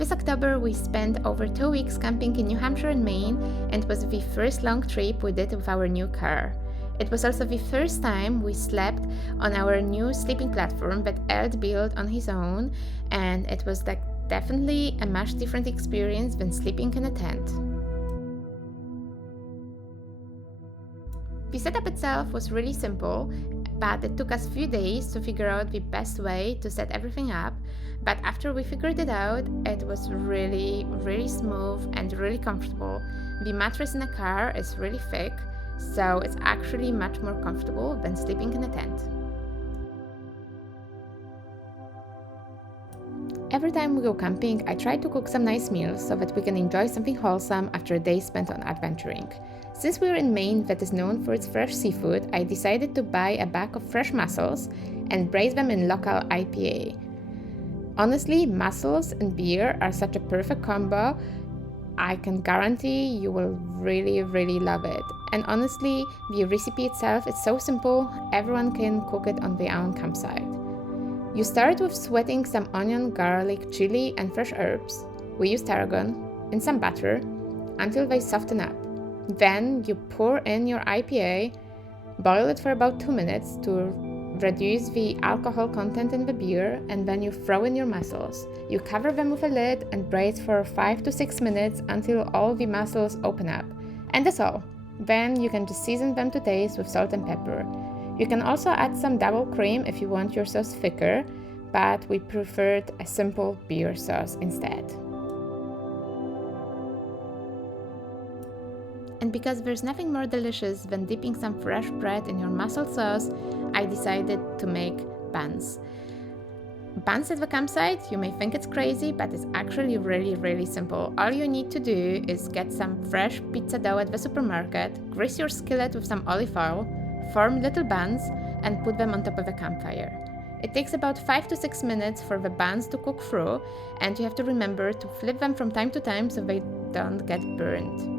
This October we spent over 2 weeks camping in New Hampshire and Maine, and it was the first long trip we did with our new car. It was also the first time we slept on our new sleeping platform that Ed built on his own, and it was definitely a much different experience than sleeping in a tent. The setup itself was really simple, but it took us a few days to figure out the best way to set everything up. But after we figured it out, it was really smooth and really comfortable. The mattress in the car is really thick, so it's actually much more comfortable than sleeping in a tent. Every time we go camping, I try to cook some nice meals so that we can enjoy something wholesome after a day spent on adventuring. Since we're in Maine that is known for its fresh seafood, I decided to buy a bag of fresh mussels and braise them in local IPA. Honestly, mussels and beer are such a perfect combo. I can guarantee you will really love it. And honestly, the recipe itself is so simple, everyone can cook it on their own campsite. You start with sweating some onion, garlic, chili, and fresh herbs. We use tarragon and some butter until they soften up. Then you pour in your IPA, boil it for about 2 minutes to reduce the alcohol content in the beer, and then you throw in your mussels. You cover them with a lid and braise for 5 to 6 minutes until all the mussels open up. And that's all. Then you can just season them to taste with salt and pepper. You can also add some double cream if you want your sauce thicker, but we preferred a simple beer sauce instead. And because there's nothing more delicious than dipping some fresh bread in your mussel sauce, I decided to make buns. Buns at the campsite, you may think it's crazy, but it's actually really simple. All you need to do is get some fresh pizza dough at the supermarket, grease your skillet with some olive oil, form little buns, and put them on top of a campfire. It takes about 5 to 6 minutes for the buns to cook through, and you have to remember to flip them from time to time so they don't get burned.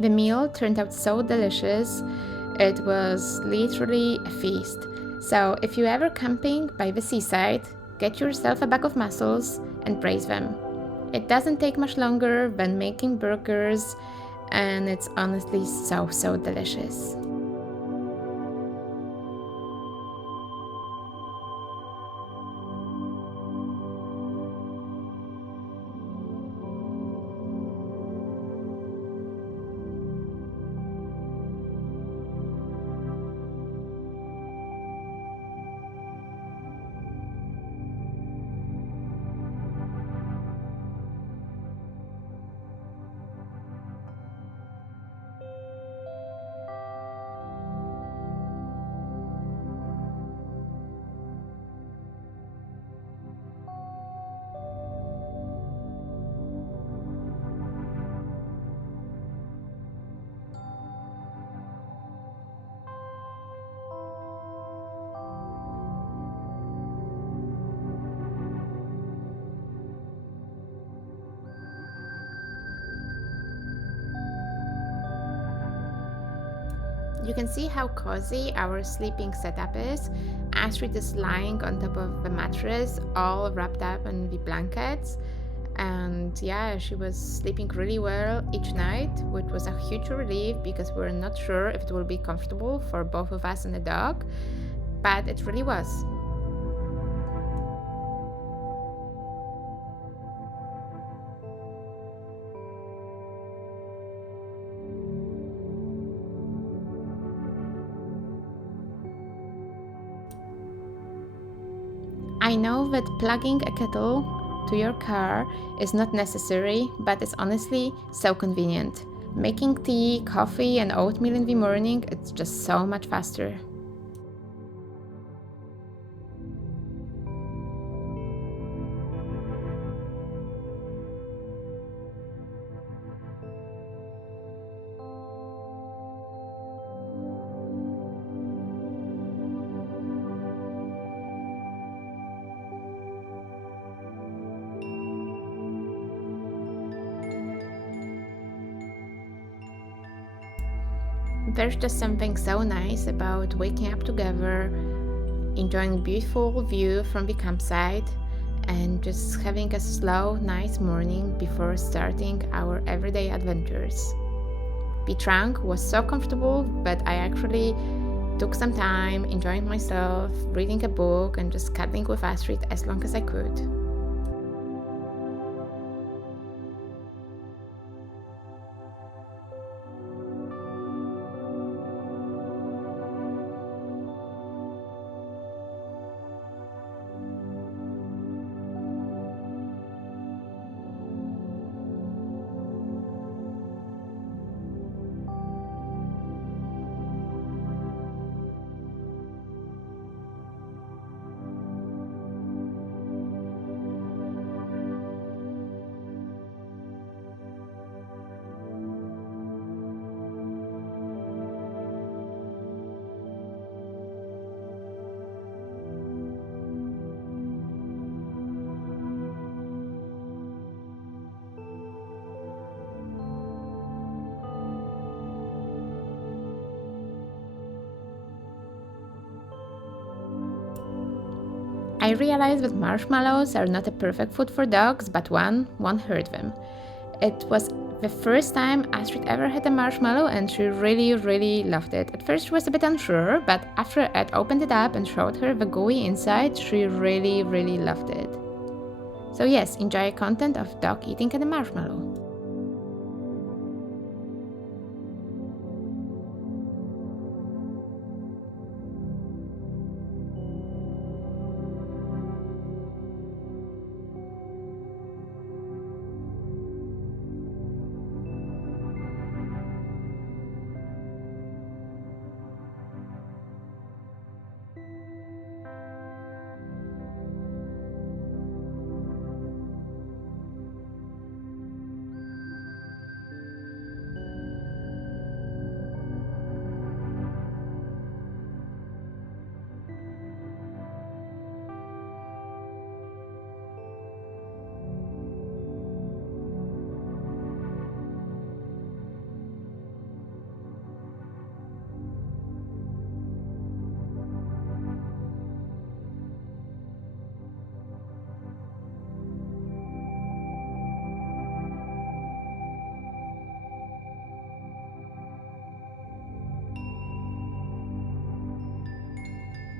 The meal turned out so delicious, it was literally a feast. So if you're ever camping by the seaside, get yourself a bag of mussels and braise them. It doesn't take much longer than making burgers, and it's honestly so delicious. You can see how cozy our sleeping setup is. Astrid is lying on top of the mattress, all wrapped up in the blankets. And yeah, she was sleeping really well each night, which was a huge relief because we were not sure if it will be comfortable for both of us and the dog, but it really was. I know that plugging a kettle to your car is not necessary, but it's honestly so convenient. Making tea, coffee, and oatmeal in the morning, it's just so much faster. There's just something so nice about waking up together, enjoying a beautiful view from the campsite, and just having a slow, nice morning before starting our everyday adventures. The trunk was so comfortable, but I actually took some time enjoying myself, reading a book, and just cuddling with Astrid as long as I could. I realized that marshmallows are not a perfect food for dogs, but one won't hurt them. It was the first time Astrid ever had a marshmallow and she really loved it. At first she was a bit unsure, but after I opened it up and showed her the gooey inside, she really loved it. So yes, enjoy content of dog eating and a marshmallow.